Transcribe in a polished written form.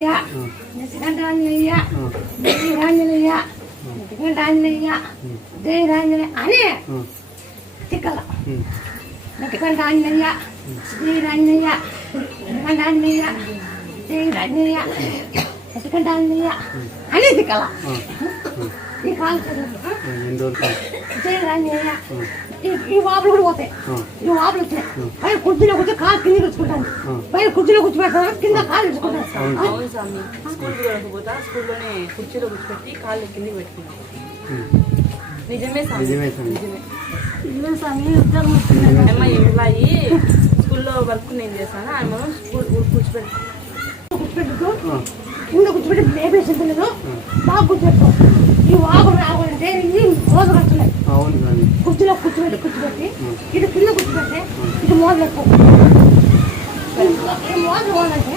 నెట్టికంటాంజనేయ శ్రీరాంజనేయ నెట్టికంటాంజనేయ జయరాంజనేయ అని తిక్కల నెట్టికంటాంజనేయ శ్రీరాంజనేయ నెట్టికంటాంజనేయ జయరాంజనేయ నెట్టికంటాంజనేయ అని తిక్కల ఈ కాలు జయరాంజనేయ ఈ వాపులు కూడా పోతాయి. ఈ వాపులు వచ్చినాయి పైన కుర్చీలో కూర్చో కాలు కింద కూర్చుకుంటాను. పైన కుర్చీలో కూర్చోబెడతాను, కింద కాలు కూర్చుకుంటాను. స్కూల్లోనే కుర్చీలో కూర్చోబెట్టి కాళ్ళు కిందకి పెట్టుకున్నాను. నిజమే స్వామి. అమ్మ ఎంప్లాయి స్కూల్లో వర్క్ నేను చేస్తాను. ఆమె స్కూల్ కూర్చోబెట్టుకో కింద కూర్చోబెట్టి బేబేసి లేదు బాగా కూర్చోబెట్టుకో. ఈ వాపులు రావాలంటే ఇవి రోజు వస్తున్నాయి. కుర్చీలో కూర్చోబెట్టి ఇటు కింద కూర్చోబెట్టి ఇటు మోదలు ఎక్కువ మోదలు పోవాలంటే